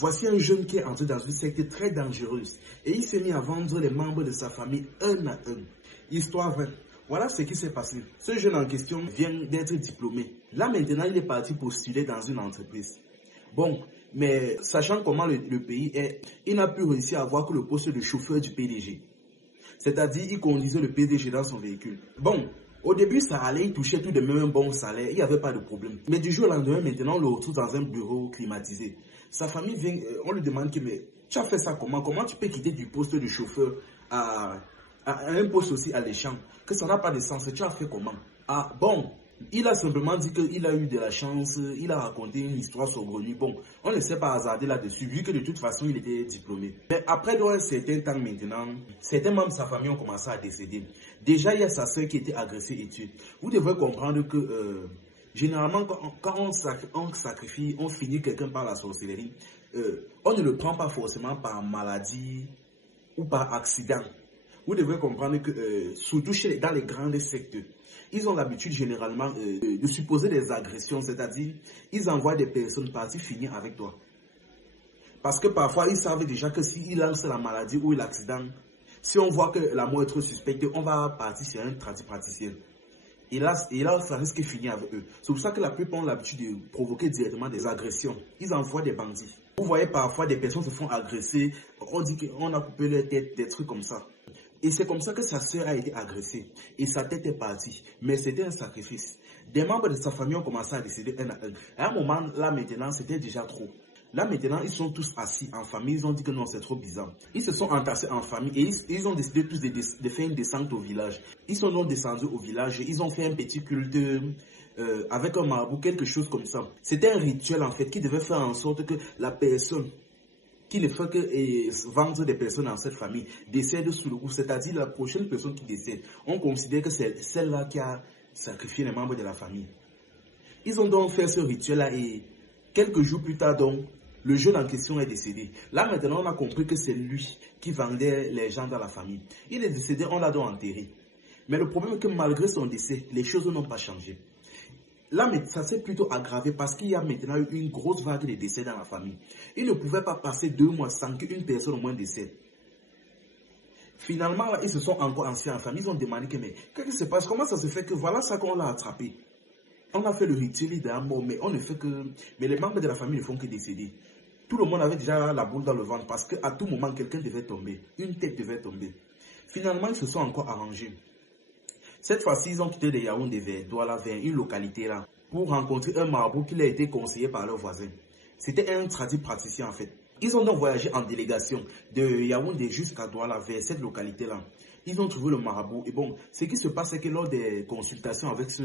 Voici un jeune qui est entré dans une secte très dangereuse et il s'est mis à vendre les membres de sa famille un à un. Histoire vraie. Voilà ce qui s'est passé. Ce jeune en question vient d'être diplômé. Là maintenant, il est parti postuler dans une entreprise. Bon, mais sachant comment le pays est, il n'a pu réussir à avoir que le poste de chauffeur du PDG. C'est-à-dire, il conduisait le PDG dans son véhicule. Bon, au début, ça allait, il touchait tout de même un bon salaire, il n'y avait pas de problème. Mais du jour au lendemain, maintenant, on le retrouve dans un bureau climatisé. Sa famille vient, on lui demande que, mais tu as fait ça comment? Comment tu peux quitter du poste de chauffeur à un poste aussi alléchant? Que ça n'a pas de sens, tu as fait comment? Ah, bon. Il a simplement dit qu'il a eu de la chance, il a raconté une histoire saugrenue. Bon, on ne sait pas hasarder là-dessus, vu que de toute façon, il était diplômé. Mais après un certain temps maintenant, certains membres de sa famille ont commencé à décéder. Déjà, il y a sa soeur qui était agressée et tuée. Vous devrez comprendre que, généralement, quand on sacrifie, on finit quelqu'un par la sorcellerie, on ne le prend pas forcément par maladie ou par accident. Vous devrez comprendre que, surtout dans les grandes sectes, ils ont l'habitude généralement de supposer des agressions, c'est-à-dire ils envoient des personnes partir finir avec toi. Parce que parfois ils savent déjà que s'ils lancent la maladie ou l'accident, si on voit que la mort est trop suspecte, on va partir sur un praticien. Et là, ça risque de finir avec eux. C'est pour ça que la plupart ont l'habitude de provoquer directement des agressions. Ils envoient des bandits. Vous voyez parfois des personnes se font agresser, on dit qu'on a coupé leur tête, des trucs comme ça. Et c'est comme ça que sa sœur a été agressée. Et sa tête est partie. Mais c'était un sacrifice. Des membres de sa famille ont commencé à décéder un à un. À un moment, là maintenant, c'était déjà trop. Là maintenant, ils sont tous assis en famille. Ils ont dit que non, c'est trop bizarre. Ils se sont entassés en famille et ils ont décidé tous de faire une descente au village. Ils sont donc descendus au village. Ils ont fait un petit culte avec un marabout, quelque chose comme ça. C'était un rituel en fait qui devait faire en sorte que la personne qui ne fait que vendre des personnes dans cette famille décède sous le coup, c'est-à-dire la prochaine personne qui décède, on considère que c'est celle-là qui a sacrifié les membres de la famille. Ils ont donc fait ce rituel-là et quelques jours plus tard, donc, le jeune en question est décédé. Là maintenant, on a compris que c'est lui qui vendait les gens dans la famille. Il est décédé, on l'a donc enterré. Mais le problème est que malgré son décès, les choses n'ont pas changé. Là, ça s'est plutôt aggravé parce qu'il y a maintenant une grosse vague de décès dans la famille. Il ne pouvait pas passer 2 mois sans qu'une personne au moins décède. Finalement, là, ils se sont encore anciens en famille. Ils ont demandé que, mais qu'est-ce qui se passe? Comment ça se fait que voilà ça qu'on l'a attrapé? On a fait le rituel de la mort, mais on ne fait que... Mais les membres de la famille ne font que décéder. Tout le monde avait déjà la boule dans le ventre parce qu'à tout moment, quelqu'un devait tomber. Une tête devait tomber. Finalement, ils se sont encore arrangés. Cette fois-ci, ils ont quitté les Yaoundé vers Douala, vers une localité là, pour rencontrer un marabout qui leur a été conseillé par leurs voisins. C'était un tradit praticien en fait. Ils ont donc voyagé en délégation de Yaoundé jusqu'à Douala, vers cette localité là. Ils ont trouvé le marabout. Et bon, ce qui se passe, c'est que lors des consultations avec ce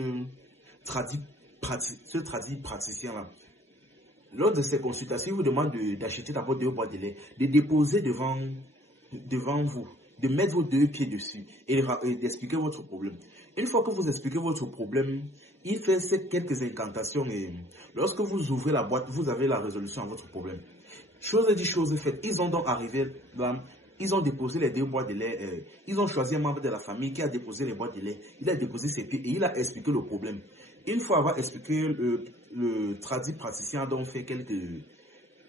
tradit praticien là, lors de ces consultations, il vous demande d'acheter d'abord 2 boîtes de lait, de déposer devant vous, de mettre vos 2 pieds dessus et d'expliquer votre problème. Une fois que vous expliquez votre problème, il fait quelques incantations et lorsque vous ouvrez la boîte, vous avez la résolution à votre problème. Chose dit, chose faite. Ils ont donc arrivé là, ils ont déposé les 2 boîtes de lait, ils ont choisi un membre de la famille qui a déposé les boîtes de lait, il a déposé ses pieds et il a expliqué le problème. Une fois avoir expliqué, le tradit praticien a donc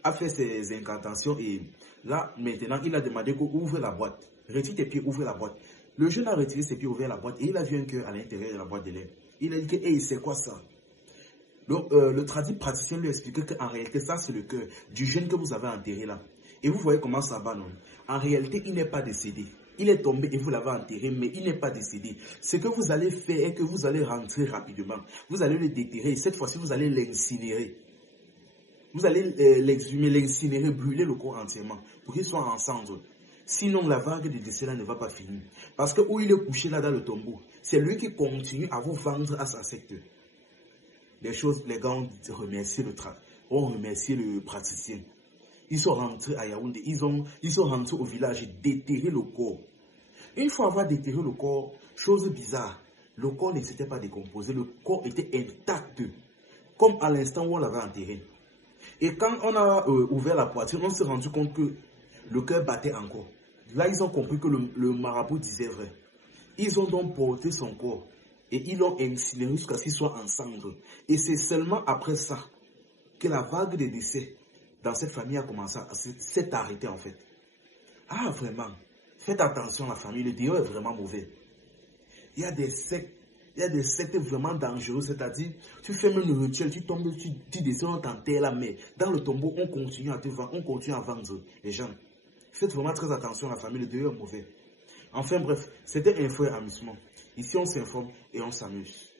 a fait ses incantations et là, maintenant, il a demandé qu'on ouvre la boîte. Retire tes pieds, ouvre la boîte. Le jeune a retiré ses pieds, ouvert la boîte et il a vu un cœur à l'intérieur de la boîte de lait. Il a dit que, hey, c'est quoi ça? Donc, le tradit praticien lui a expliqué qu'en réalité, ça, c'est le cœur du jeune que vous avez enterré là. Et vous voyez comment ça va, non? En réalité, il n'est pas décédé. Il est tombé et vous l'avez enterré, mais il n'est pas décédé. Ce que vous allez faire est que vous allez rentrer rapidement. Vous allez le déterrer et cette fois-ci, vous allez l'incinérer. Vous allez l'exhumer, l'incinérer, brûler le corps entièrement pour qu'il soit en cendres. Sinon, la vague de décès là ne va pas finir. Parce que où il est couché là dans le tombeau, c'est lui qui continue à vous vendre à sa secte. Les gars ont remercié le praticien. Ils sont rentrés à Yaoundé, ils sont rentrés au village et déterré le corps. Une fois avoir déterré le corps, chose bizarre, le corps ne s'était pas décomposé, le corps était intact, comme à l'instant où on l'avait enterré. Et quand on a ouvert la poitrine, on s'est rendu compte que le cœur battait encore. Là, ils ont compris que le marabout disait vrai. Ils ont donc porté son corps et ils l'ont incinéré jusqu'à ce qu'il soit en cendres. Et c'est seulement après ça que la vague de décès dans cette famille a commencé à s'est arrêté en fait. Ah vraiment, faites attention la famille, le déo est vraiment mauvais. Il y a des sectes vraiment dangereuses, c'est-à-dire, tu fais même le rituel, tu tombes, tu descends, t'enterres la mer. Dans le tombeau, on continue à te vendre, on continue à vendre les gens. Faites vraiment très attention, la famille, le Dieu est mauvais. Enfin bref, c'était Info et Amusement. Ici, on s'informe et on s'amuse.